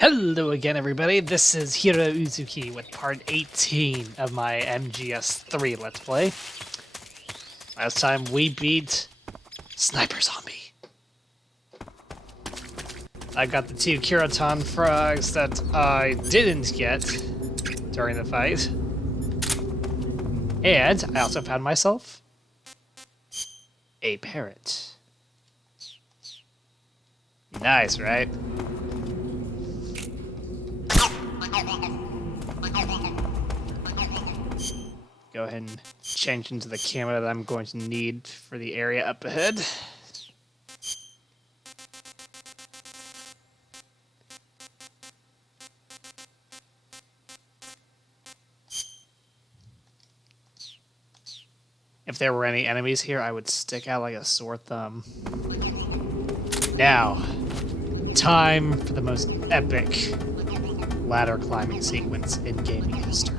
Hello again, everybody. This is Heero Uzuki with part 18 of my MGS3 Let's Play. Last time we beat Sniper Zombie. I got the two Keraton frogs that I didn't get during the fight. And I also found myself a parrot. Nice, right? Go ahead and change into the camera that I'm going to need for the area up ahead. If there were any enemies here, I would stick out like a sore thumb. Now, time for the most epic ladder climbing sequence in gaming history.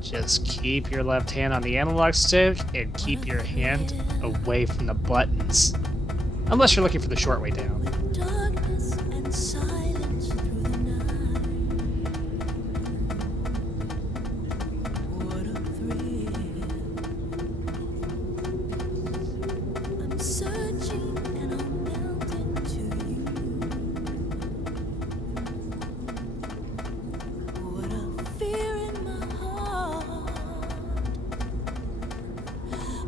Just keep your left hand on the analog stick and keep your hand away from the buttons. Unless you're looking for the short way down. Darkness and silence through the night. What a thrill. I'm searching and I'll melt into you. What a fear in my heart.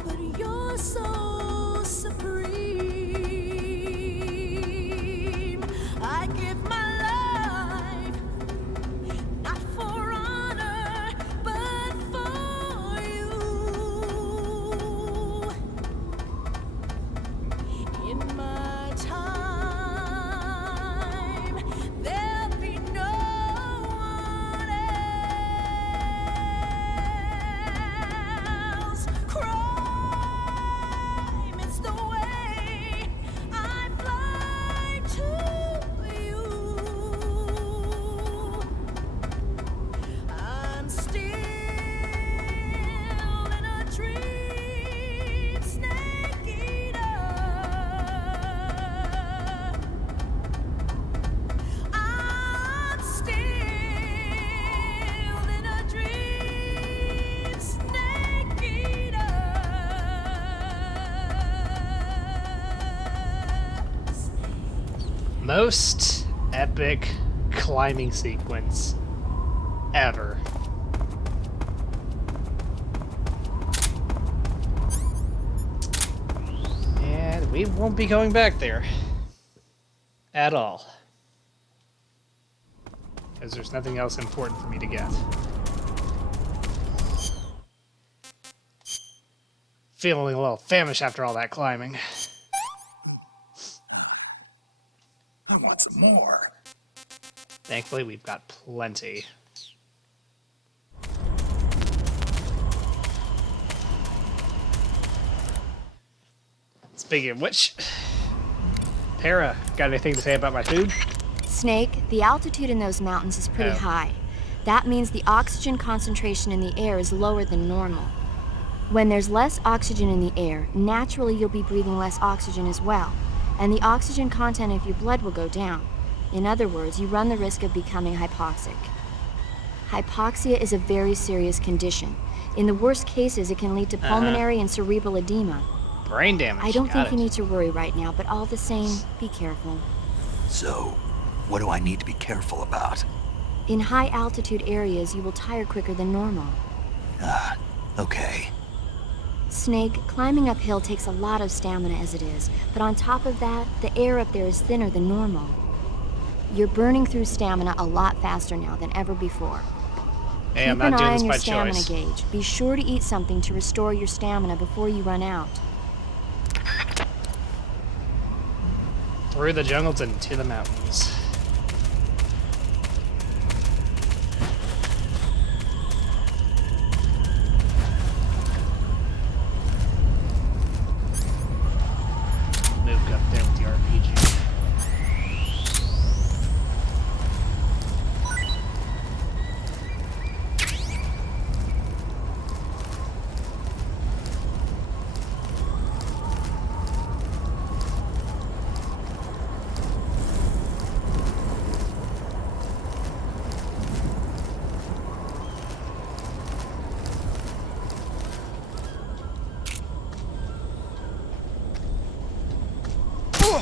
But you're so supreme. I give my life, not for honor, but for you. In my time, there'll be no one else. Crime, it's the way I fly to you. I'm still in a dream, snake eater. I'm still in a dream, snake eater. Most epic climbing sequence ever. And we won't be going back there. At all. Because there's nothing else important for me to get. Feeling a little famished after all that climbing. I want some more. Thankfully, we've got plenty. Speaking of which, Para, got anything to say about my food? Snake, the altitude in those mountains is pretty Oh. high. That means the oxygen concentration in the air is lower than normal. When there's less oxygen in the air, naturally you'll be breathing less oxygen as well, and the oxygen content of your blood will go down. In other words, you run the risk of becoming hypoxic. Hypoxia is a very serious condition. In the worst cases, it can lead to pulmonary and cerebral edema. Brain damage. I don't Got think it. you need to worry right now, but all the same, be careful. So, what do I need to be careful about? In high altitude areas, you will tire quicker than normal. Okay. Snake, climbing uphill takes a lot of stamina as it is, but on top of that, the air up there is thinner than normal. You're burning through stamina a lot faster now than ever before. Hey, I'm Keep an not doing eye this on your by stamina choice. gauge. Be sure to eat something to restore your stamina before you run out. Through the jungles and to the mountains. Moved up there with the RPG.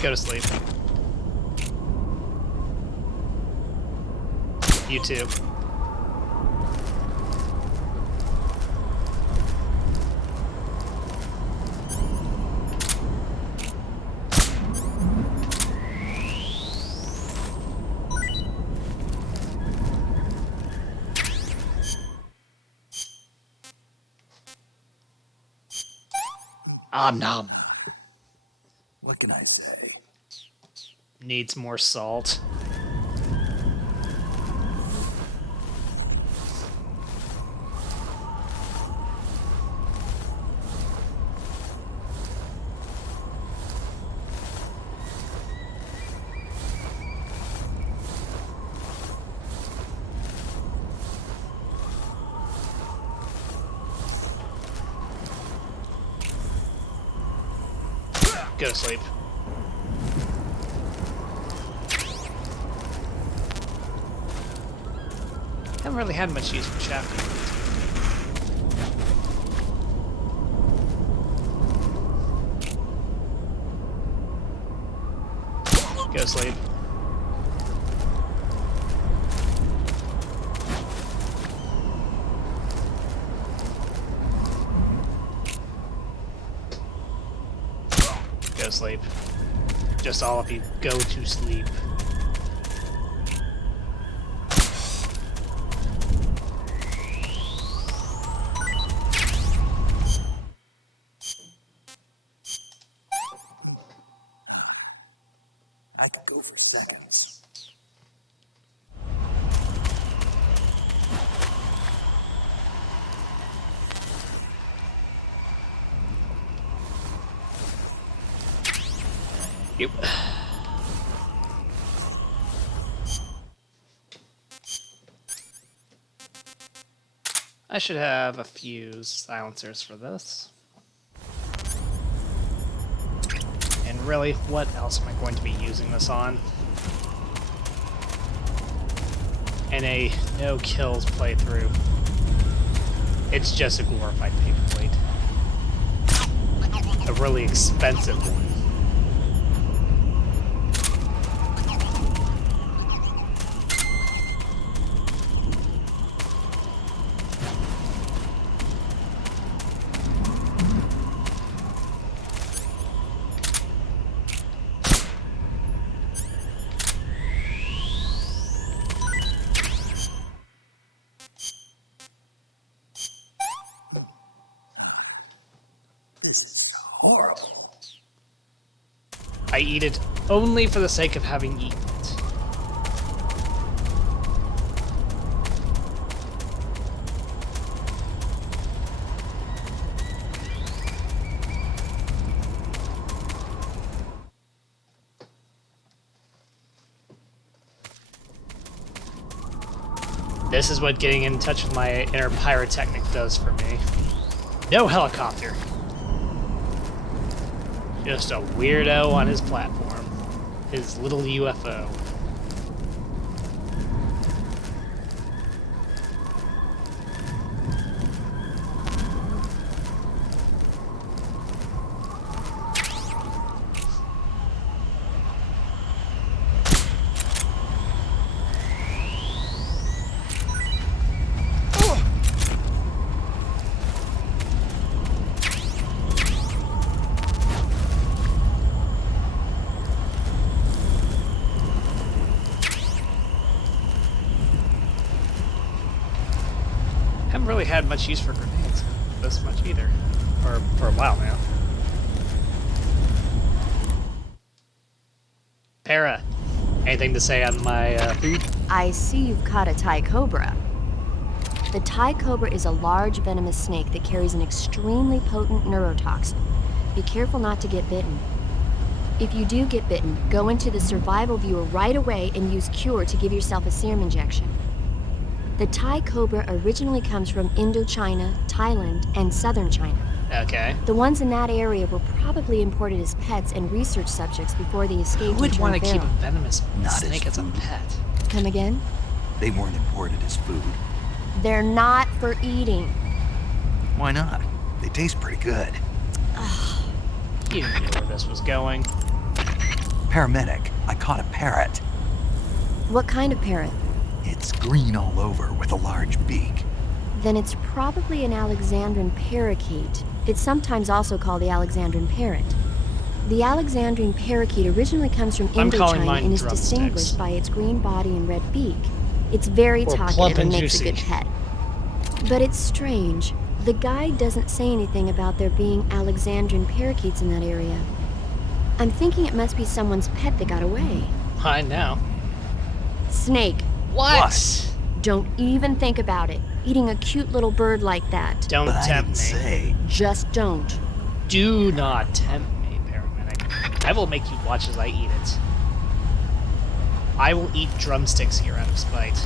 Go to sleep. You too. Om nom. What can I say? Needs more salt. Go to sleep. Haven't really had much use for chapter. Go to sleep. Go to sleep. Just all of you, go to sleep. I could go for seconds. Yep. I should have a few silencers for this. And really, what else am I going to be using this on? In a no kills playthrough, it's just a glorified paperweight. A really expensive one. This is horrible. I eat it only for the sake of having eaten it. This is what getting in touch with my inner pyrotechnic does for me. No helicopter. Just a weirdo on his platform. His little UFO. Haven't really had much use for grenades this much either. Or for a while now. Para, anything to say on my food? I see you've caught a Thai cobra. The Thai cobra is a large venomous snake that carries an extremely potent neurotoxin. Be careful not to get bitten. If you do get bitten, go into the survival viewer right away and use Cure to give yourself a serum injection. The Thai cobra originally comes from Indochina, Thailand, and southern China. Okay. The ones in that area were probably imported as pets and research subjects before they escaped. Who would and want to turned keep a feral. venomous Not as snake as a food. pet? Come again? They weren't imported as food. They're not for eating. Why not? They taste pretty good. You knew where this was going. Paramedic, I caught a parrot. What kind of parrot? It's green all over with a large beak. Then it's probably an Alexandrine parakeet. It's sometimes also called the Alexandrine parrot. The Alexandrine parakeet originally comes from I'm calling Indochina mine and is drumsticks. distinguished by its green body and red beak. It's very Or talkative plump and and makes juicy. a good pet. But it's strange. The guide doesn't say anything about there being Alexandrine parakeets in that area. I'm thinking it must be someone's pet that got away. I know. Snake. What? Don't even think about it. Eating a cute little bird like that. Don't But I tempt didn't me. say. Just don't. Do not tempt me, paramedic. I will make you watch as I eat it. I will eat drumsticks here out of spite.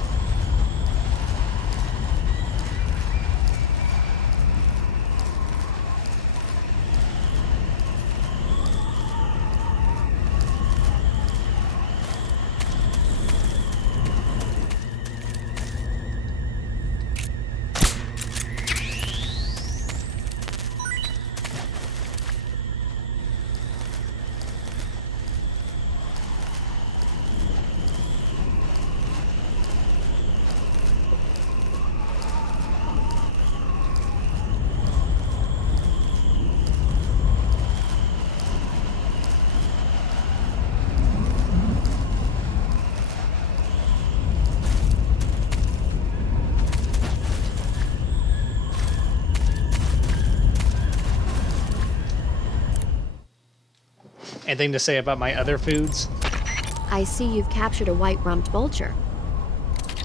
Anything to say about my other foods? I see you've captured a white-rumped vulture.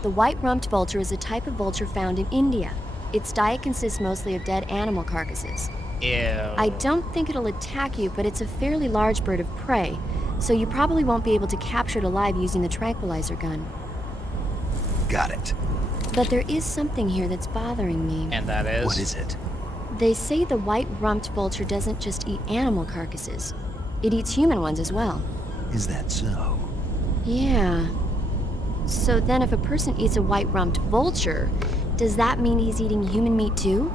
The white-rumped vulture is a type of vulture found in India. Its diet consists mostly of dead animal carcasses. Ew. I don't think it'll attack you, but it's a fairly large bird of prey, so you probably won't be able to capture it alive using the tranquilizer gun. Got it. But there is something here that's bothering me. And that is? What is it? They say the white-rumped vulture doesn't just eat animal carcasses. It eats human ones as well. Is that so? Yeah. So then if a person eats a white-rumped vulture, does that mean he's eating human meat too?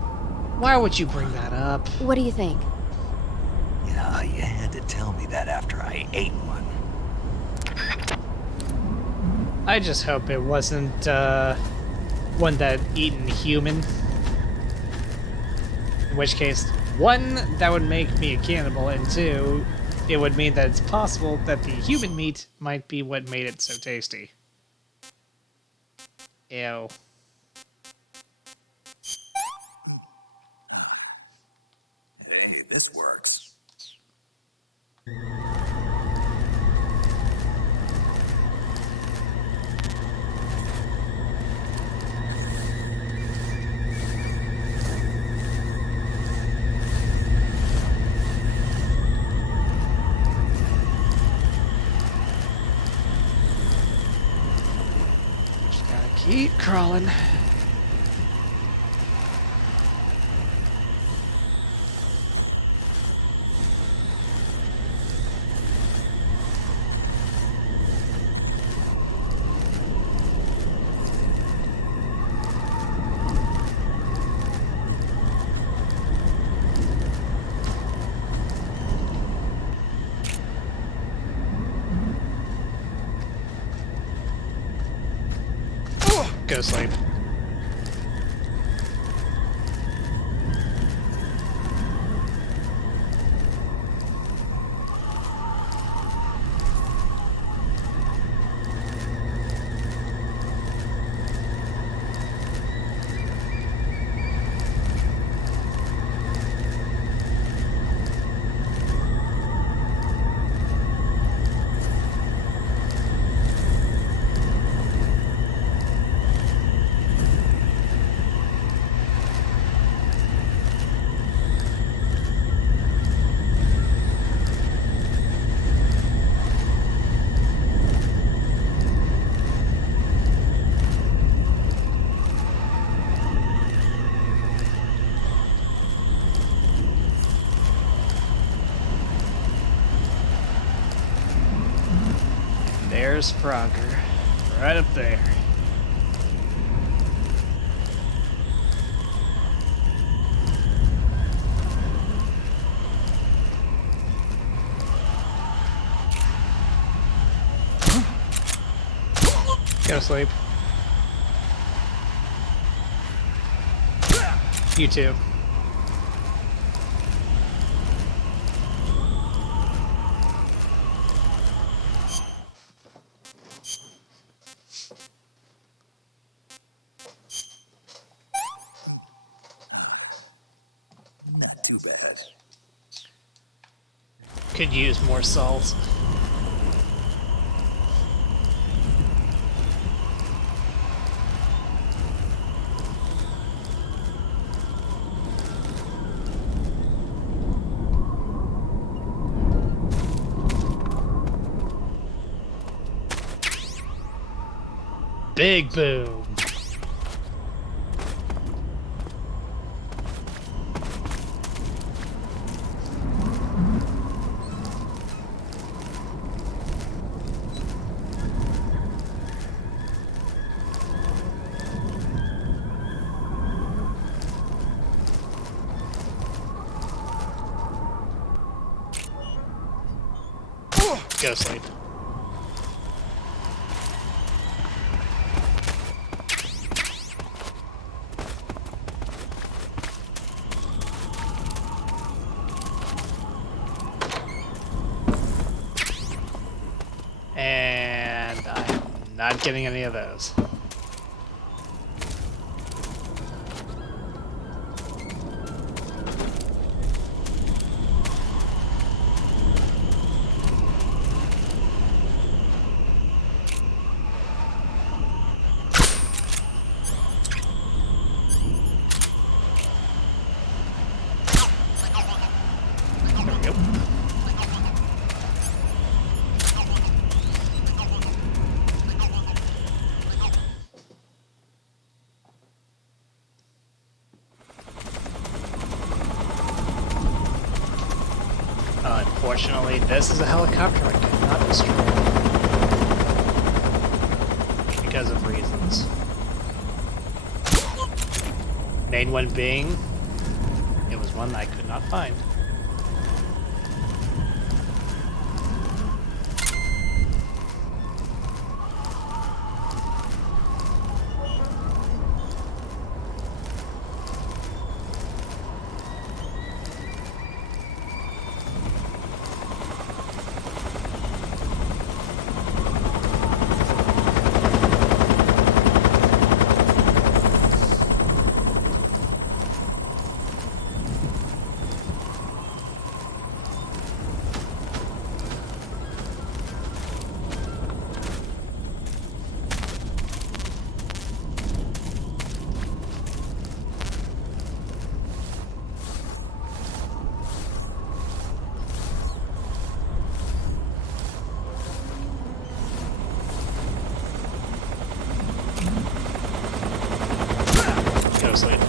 Why would you bring that up? What do you think? Yeah, you had to tell me that after I ate one. I just hope it wasn't, one that eaten human. In which case, one, that would make me a cannibal, and two, it would mean that it's possible that the human meat might be what made it so tasty. Ew. Hey, this works. Just gotta keep crawling. Go sleep. There's Frogger. Right up there. Go to sleep. You too. Not too bad. Could use more salt. Big boom. Go to sleep. And I'm not getting any of those. There we go. Unfortunately, this is a helicopter I cannot destroy. Because of reasons. Main one being, it was one I could not find. Go to sleep.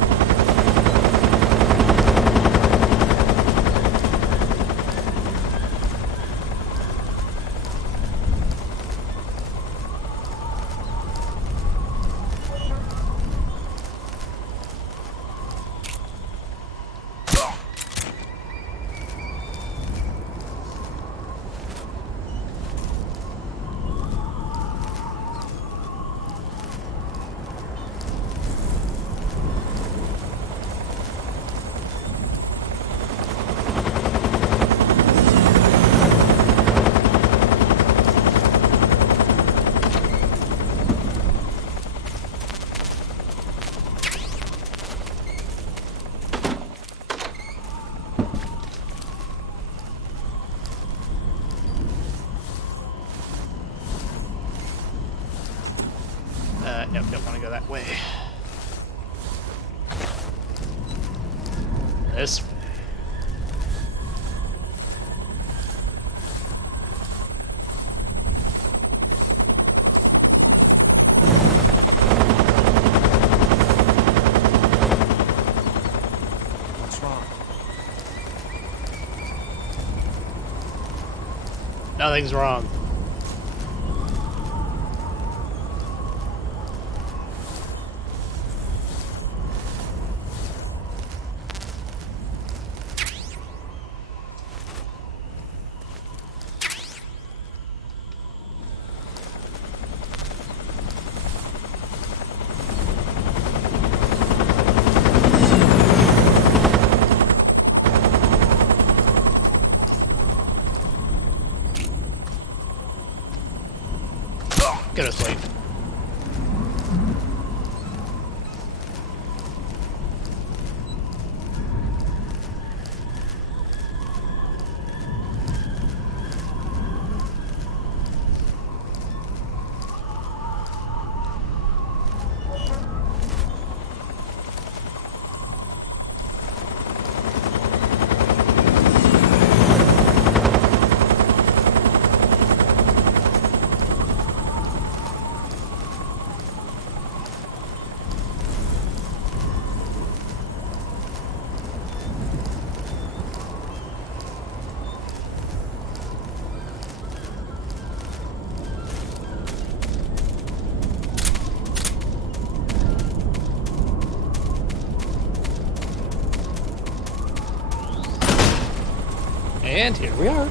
Nope, don't want to go that way. This way. What's wrong? Nothing's wrong. go to sleep. And here we are.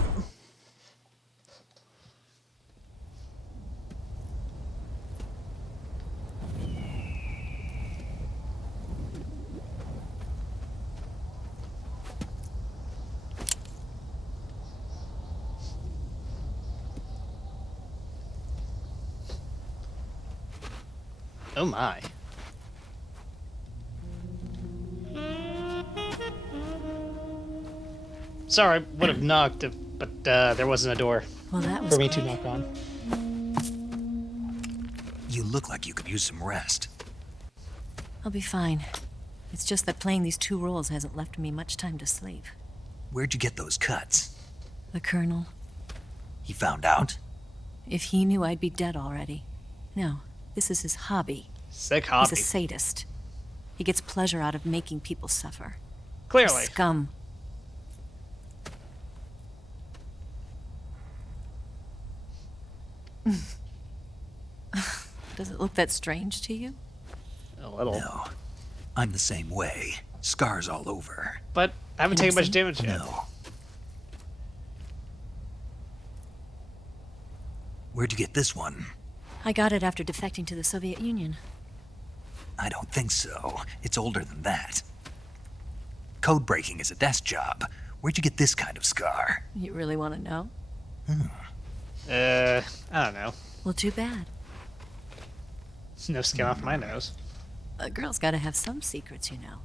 Oh my. Sorry, would have knocked, but there wasn't a door Well, that was for me to quick. knock on. You look like you could use some rest. I'll be fine. It's just that playing these 2 roles hasn't left me much time to sleep. Where'd you get those cuts? The Colonel, He found out? if he knew I'd be dead already. No, this is his hobby. Sick He's hobby. a sadist. He gets pleasure out of making people suffer. Clearly. Scum. Does it look that strange to you? A little. No. I'm the same way. Scars all over. But I haven't Can I taken much see? damage yet. No. Where'd you get this one? I got it after defecting to the Soviet Union. I don't think so. It's older than that. Code breaking is a desk job. Where'd you get this kind of scar? You really want to know? I don't know. Well, too bad. No skin off my nose. A girl's got to have some secrets, you know.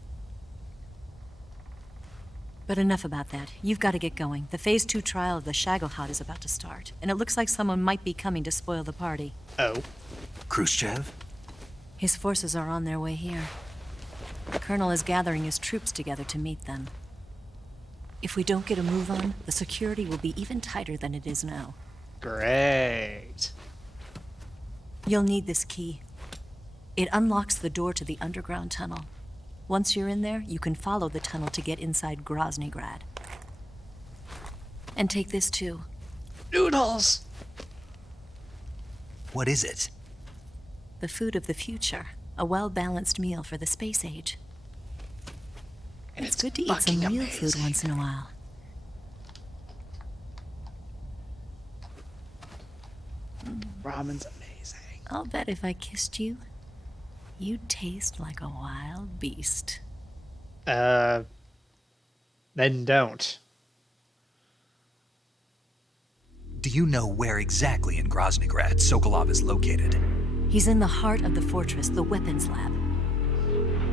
But enough about that. You've got to get going. The Phase 2 trial of the Shagohod is about to start, and it looks like someone might be coming to spoil the party. Oh. Khrushchev? His forces are on their way here. The Colonel is gathering his troops together to meet them. If we don't get a move on, the security will be even tighter than it is now. Great. You'll need this key. It unlocks the door to the underground tunnel. Once you're in there, you can follow the tunnel to get inside Groznygrad. And take this too. Noodles! What is it? The food of the future. A well-balanced meal for the space age. And It's good to eat some fucking real food amazing. once in a while. Ramen's amazing. I'll bet if I kissed you, you'd taste like a wild beast. Then don't. Do you know where exactly in Groznygrad Sokolov is located? He's in the heart of the fortress, the weapons lab.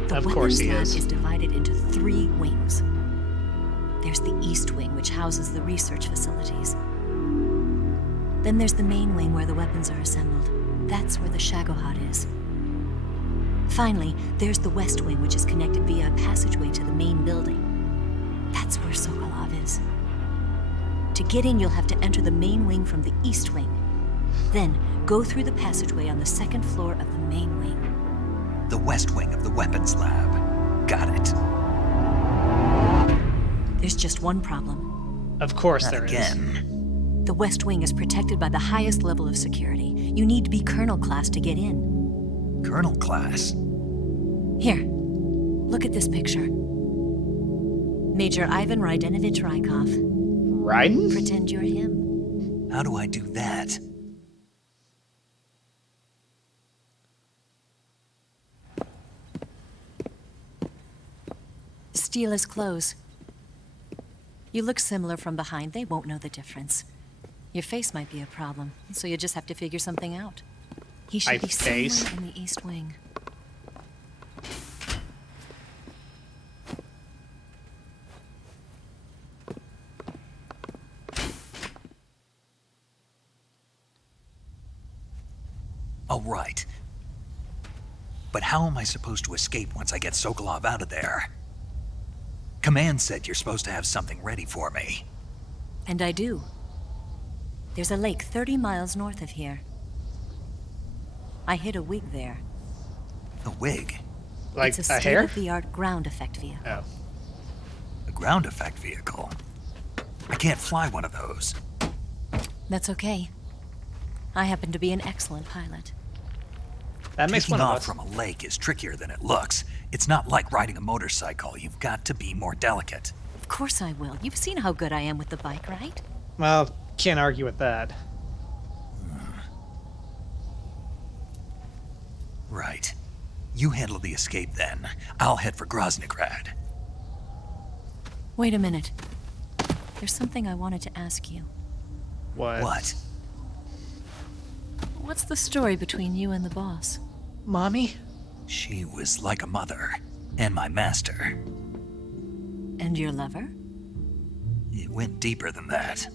The Of weapons course he lab is. divided into 3 wings. There's the East Wing, which houses the research facilities. Then there's the main wing where the weapons are assembled. That's where the Shagohod is. Finally, there's the West Wing, which is connected via a passageway to the main building. That's where Sokolov is. To get in, you'll have to enter the main wing from the East Wing. Then, go through the passageway on the 2nd floor of the main wing. The West Wing of the weapons lab. Got it. There's just one problem. Of course Not there is. again. The West Wing is protected by the highest level of security. You need to be Colonel class to get in. Colonel class. Here, look at this picture. Major Ivan Rydenovich Rykov. Ryden? Pretend you're him. How do I do that? Steal his clothes. You look similar from behind. They won't know the difference. Your face might be a problem, so you just have to figure something out. He should My be face. somewhere in the East Wing. Oh, right. But how am I supposed to escape once I get Sokolov out of there? Command said you're supposed to have something ready for me. And I do. There's a lake 30 miles north of here. I hid a wig there. A wig? Like It's a a hair? state-of-the-art ground effect vehicle. Oh. A ground effect vehicle? I can't fly one of those. That's okay. I happen to be an excellent pilot. That makes Taking one of off us. from a lake is trickier than it looks. It's not like riding a motorcycle. You've got to be more delicate. Of course I will. You've seen how good I am with the bike, right? Well, can't argue with that. Right. You handle the escape then. I'll head for Groznygrad. Wait a minute. There's something I wanted to ask you. What? What's the story between you and the boss? Mommy? She was like a mother. And my master. And your lover? It went deeper than that.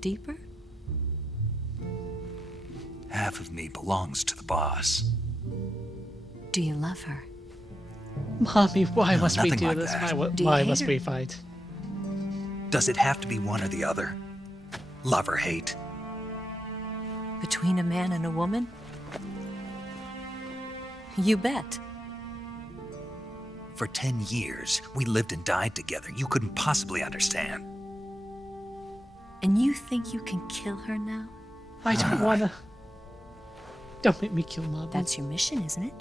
Deeper? Half of me belongs to the boss. Do you love her? Mommy, why No, must we nothing do like this? that. Do you Why hate must her? we fight? Does it have to be one or the other? Love or hate? Between a man and a woman? You bet. For 10 years, we lived and died together. You couldn't possibly understand. And you think you can kill her now? I don't wanna. Don't make me kill Mommy. That's your mission, isn't it?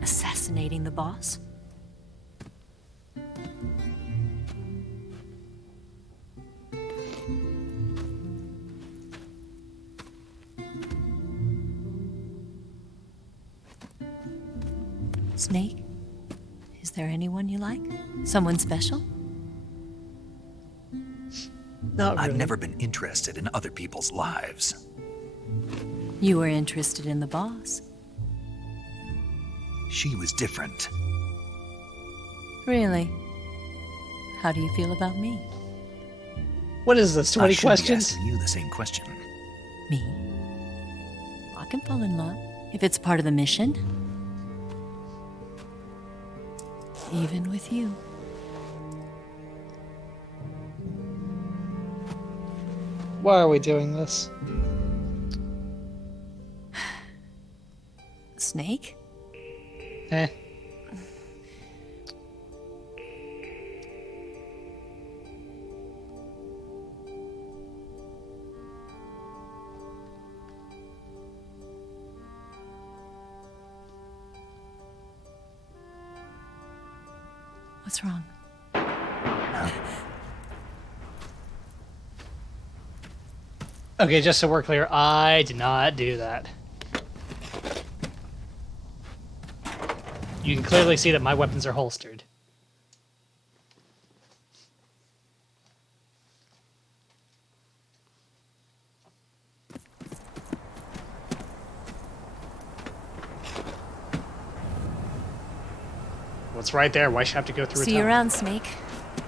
Assassinating the boss? Snake? Is there anyone you like? Someone special? Not really. I've never been interested in other people's lives. You were interested in the boss. She was different. Really? How do you feel about me? What is this? 20 I should be questions? asking you the same question. Me? I can fall in love if it's part of the mission. Even with you. Why are we doing this? Snake? Eh. What's wrong? Okay, just so we're clear, I did not do that. You can clearly see that my weapons are holstered. What's right there? Why should I have to go through a See you tunnel? around, Snake.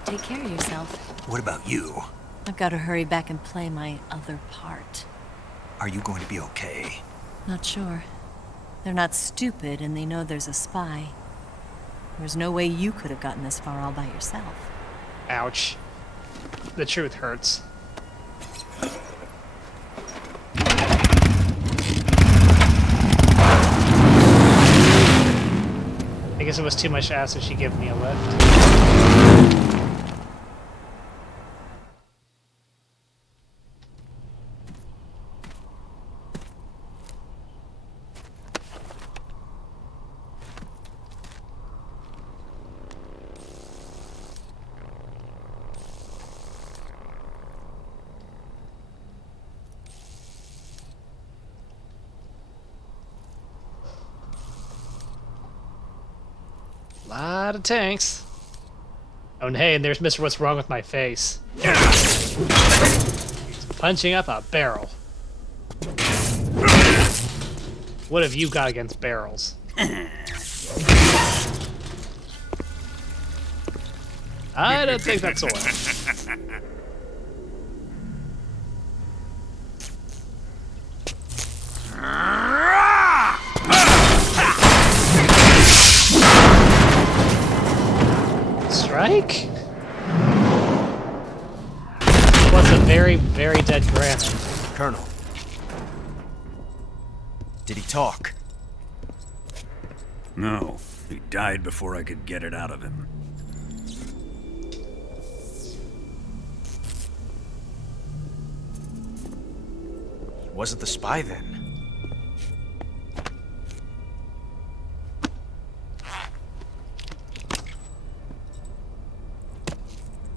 Take care of yourself. What about you? I've got to hurry back and play my other part. Are you going to be okay? Not sure. They're not stupid and they know there's a spy. There's no way you could have gotten this far all by yourself. Ouch. The truth hurts. I guess it was too much to ask if she gave me a lift. Lot of tanks. Oh, and hey, and there's Mr. What's Wrong with My Face. He's punching up a barrel. What have you got against barrels? I don't think that's oil. Strike? Was a very, very dead Granite. Colonel. Did he talk? No, he died before I could get it out of him. Wasn't the spy then?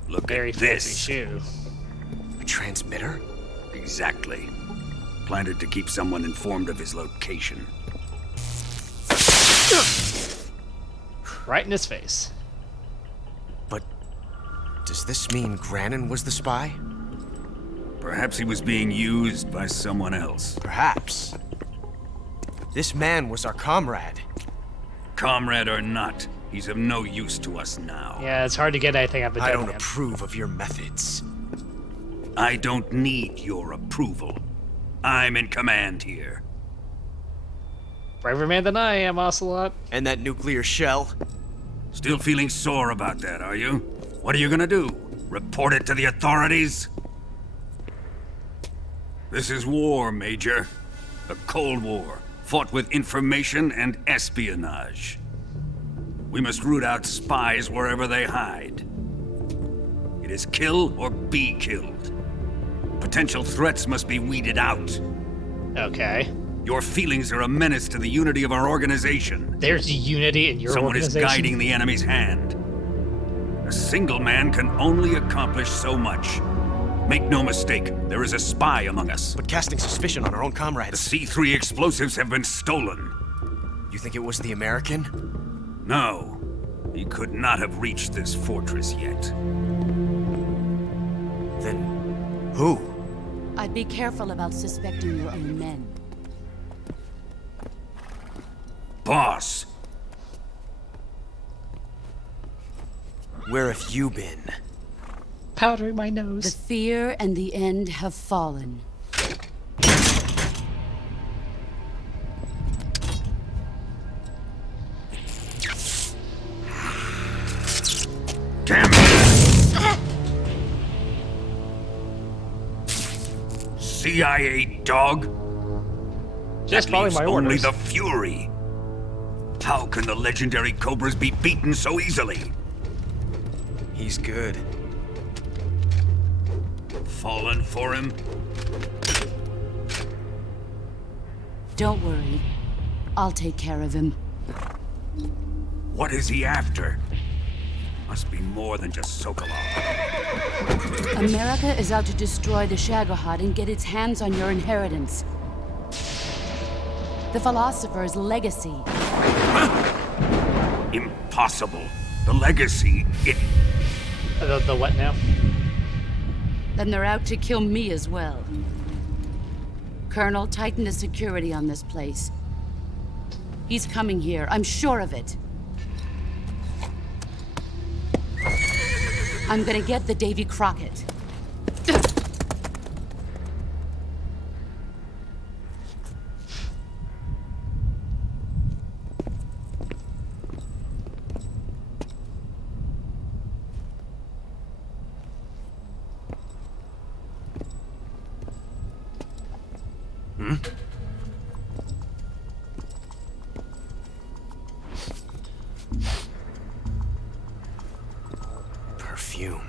Look Very at fancy this. shoe. A transmitter? Exactly. Planted to keep someone informed of his location. Right in his face. But does this mean Granin was the spy? Perhaps he was being used by someone else. Perhaps. This man was our comrade. Comrade or not, he's of no use to us now. Yeah, it's hard to get anything out of a I dead don't man. approve of your methods. I don't need your approval. I'm in command here. Braver man than I am, Ocelot. And that nuclear shell? Still feeling sore about that, are you? What are you gonna do? Report it to the authorities? This is war, Major. A Cold War, fought with information and espionage. We must root out spies wherever they hide. It is kill or be killed. Potential threats must be weeded out. Okay. Your feelings are a menace to the unity of our organization. There's unity in your Someone is organization. guiding the enemy's hand. A single man can only accomplish so much. Make no mistake, there is a spy among us. But casting suspicion on our own The comrades. C3 explosives have been stolen. You think it was the American? No, he could not have reached this fortress yet. Then who? I'd be careful about suspecting your own men. Boss, Where have you been? Powdering my The nose. fear and the end have fallen. damn it! CIA dog? Just That following leaves my only orders. the Fury. How can the legendary Cobras be beaten so easily? He's good. Fallen for him? Don't worry. I'll take care of him. What is he after? Must be more than just Sokolov. America is out to destroy the Shagohod and get its hands on your inheritance. The philosopher's legacy. Impossible. The legacy, it... The what now? Then they're out to kill me as well. Colonel, tighten the security on this place. He's coming here, I'm sure of it. I'm gonna get the Davy Crockett. Perfume.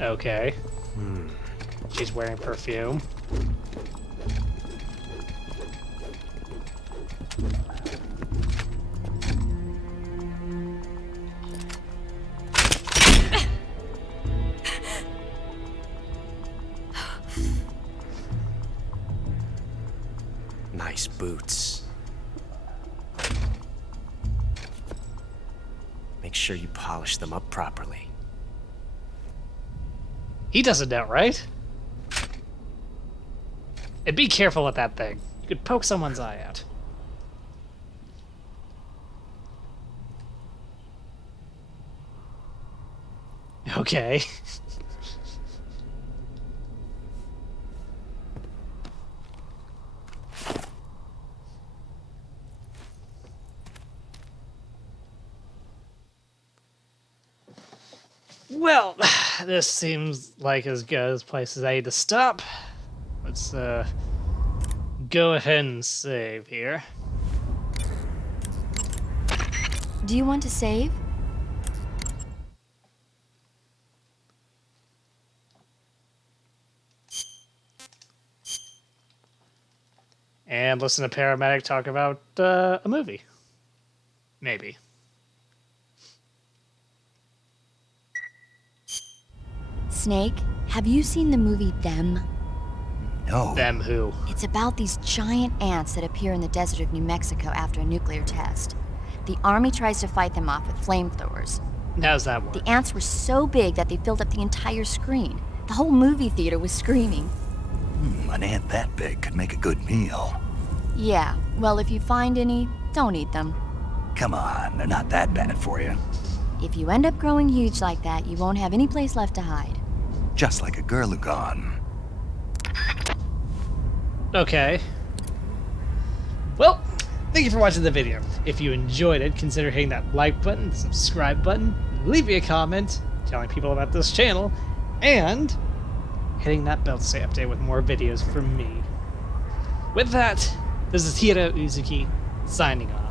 Okay. She's wearing perfume. Nice boots. Make sure you polish them up properly. He doesn't know, right? And be careful with that thing. You could poke someone's eye out. Okay. Well, this seems like as good as place as I need to stop. Let's go ahead and save here. Do you want to save? And listen to Paramedic talk about a movie. Maybe. Snake, have you seen the movie Them? No. Them who? It's about these giant ants that appear in the desert of New Mexico after a nuclear test. The army tries to fight them off with flamethrowers. How's that work? The ants were so big that they filled up the entire screen. The whole movie theater was screaming. An ant that big could make a good meal. Yeah, well, if you find any, don't eat them. Come on, they're not that bad for you. If you end up growing huge like that, you won't have any place left to hide. Just like a Gurlugon. Okay. Well, thank you for watching the video. If you enjoyed it, consider hitting that like button, the subscribe button, leave me a comment telling people about this channel, and hitting that bell to stay updated with more videos from me. With that, this is Heero Uzuki, signing off.